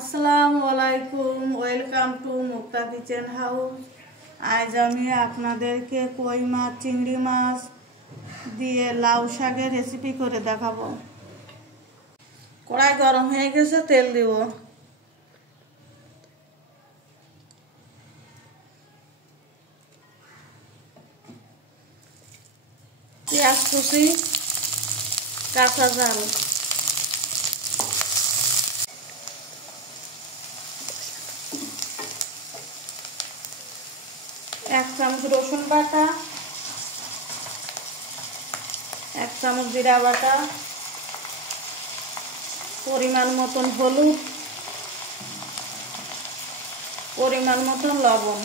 আসসালামু আলাইকুম, welcome to Mukta kitchen house. আজ আমি আপনাদেরকে কই মাছ, চিংড়ি মাছ দিয়ে লাউ শাকের রেসিপি করে দেখাবো। কড়াই গরম হয়ে গেছে, তেল দিব। পেঁয়াজ কুচি, কাঁচা ঝাল, এক চামচ রসুন বাটা, এক চামচ জিরা বাটা, পরিমাণ মতন হলুদ, পরিমাণ মতন লবণ।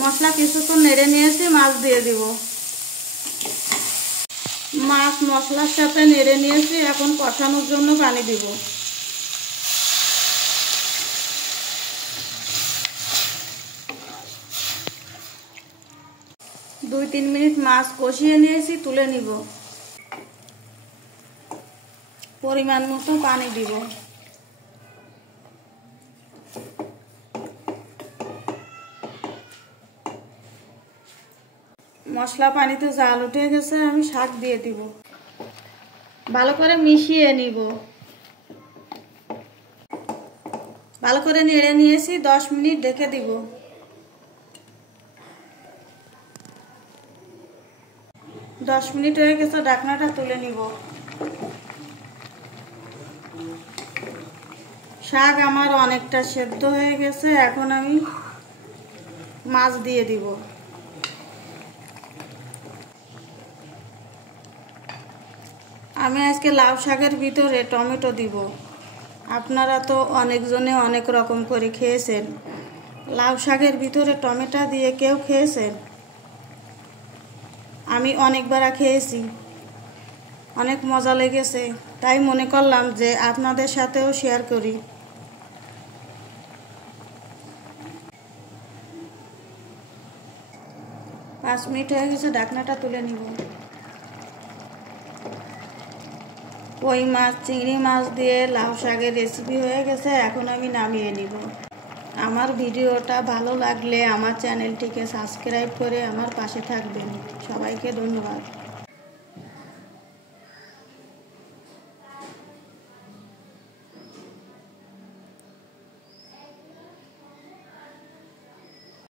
মশলা কিছুক্ষণ নেড়ে নিয়েছি, মাছ দিয়ে দিব। মাছ মশলার সাথে নেড়ে নিয়েছি, এখন কষানোর জন্য পানি দিব। দুই তিন মিনিট মাছ কষিয়ে নিয়েছি, তুলে নিব। পরিমাণ মতো পানি দিব। মশলা পানিতে জাল উঠে গেছে, আমি শাক দিয়ে দিব। ভালো করে মিশিয়ে নিব। ভালো করে নেড়ে নিয়েছি, 10 মিনিট ঢেকে দিব। দশ মিনিট হয়ে গেছে, ঢাকনাটা তুলে নিব। শাক আমার অনেকটা সেদ্ধ হয়ে গেছে, এখন আমি মাছ দিয়ে দিব। আমি আজকে লাউ শাকের ভিতরে টমেটো দিব। আপনারা তো অনেকজনে অনেক রকম করে খেয়েছেন। লাউ শাকের ভিতরে টমেটো দিয়ে কেউ খেয়েছেন? আমি অনেকবার খেয়েছি, অনেক মজা লেগেছে, তাই মনে করলাম যে আপনাদের সাথেও শেয়ার করি। পাঁচ মিনিট হয়ে গেছে, ঢাকনাটা তুলে নিব। কই মাছ, চিংড়ি মাছ দিয়ে লাউ শাকের রেসিপি হয়ে গেছে, এখন আমি নামিয়ে নিব। আমার ভিডিওটা ভালো লাগলে আমার চ্যানেলটিকে সাবস্ক্রাইব করে আমার পাশে থাকবেন। সবাইকে ধন্যবাদ।